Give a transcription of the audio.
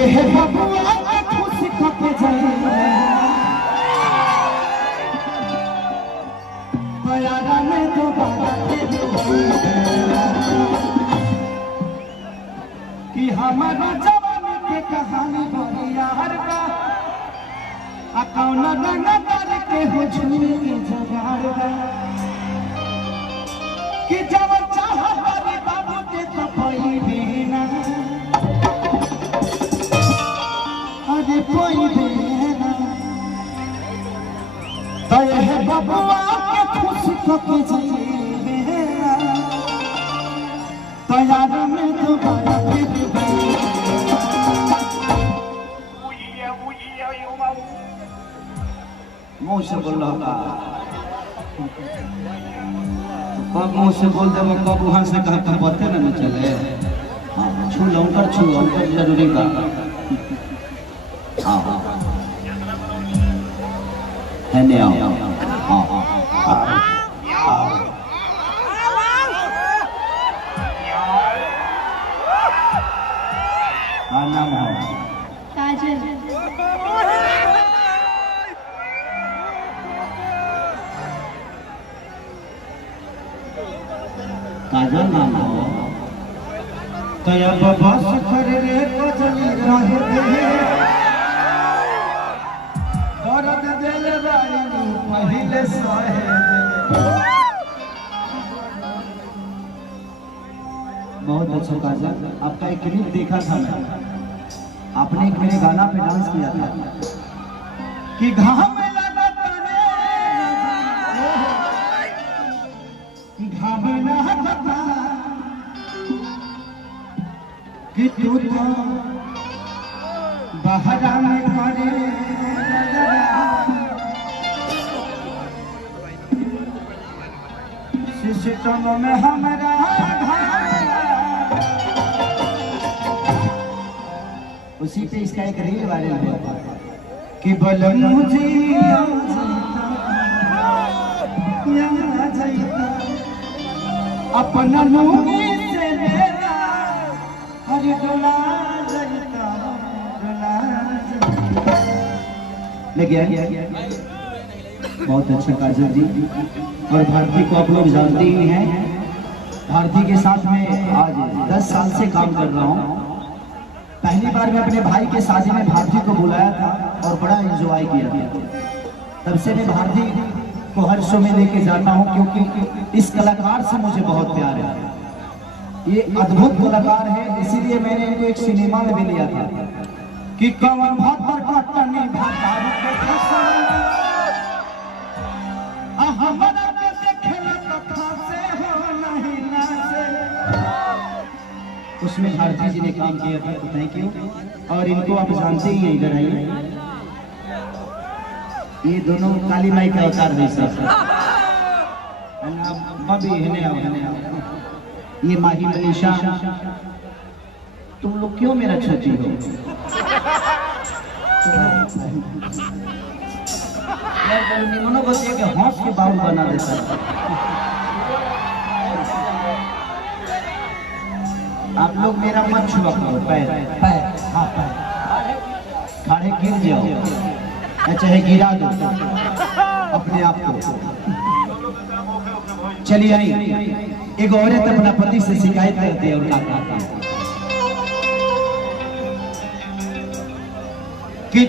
ये है बबुआ खुश खपे जाए बयारा में दोबारा कि हमारा जवानी के कहानी बड़ी यार का अकौना रंगा कर के हो झूमे के जगाड़ का कि जब चाह बाबी बाबू के तो कोई देना अरे कोई देना तो यह बबुआ के खुश खपे जाए तो यार में दोबारा मुँह से बोल रहा कब मुँह से बोल दे कब वहाँ से कहा था पते न चले छू लौकर जरूरी का है नहीं नाम काजल काजल नाम हो कया बाबा सखर रे कजली रहे दर्द दिल बारी पहले सहे बहुत अच्छा काजल आपका एक क्लिप देखा था मैं आपने एक मेरे गाना पे डांस किया था कि घाम लगा घाम लगा कि तू तो बहरा में करे सिस्टम में हमारा उसी पे इसका एक रील वायरल हुआ कि बलम मुझे अपना लूंगी से मेरा हरि डोला बहुत अच्छा काजल जी और भारती को आप लोग जानते ही हैं। भारती के साथ में आज 10 साल से काम कर रहा हूँ। पहली बार मैं अपने भाई के शादी में भारती को बुलाया था और बड़ा एंजॉय किया था। तब से मैं भारती को हर शो में लेके जाता हूँ क्योंकि इस कलाकार से मुझे बहुत प्यार है। ये अद्भुत कलाकार है, इसीलिए मैंने इनको एक सिनेमा में भी लिया था कि कवन भातर का टनी भातर के फसल हमरा के देखला कथा से हो नहीं ना से उसमें भारती जी ने काम किया था। Thank you. और इनको आप जानते ही हैं, इधर आइए, ये दोनों काली माई का अवतार है सर। ये माही मनीषा, तुम लोग क्यों मेरा छठी हो? निमनो बच्चे के हौस के बाबू बना देता है। आप लोग मेरा मत छुआ करो, पैर पैर हाँ पैर खड़े गिर जाओ, चाहे गिरा दो अपने आप को। चलिए आई, एक औरत अपना पति से शिकायत करती है और कि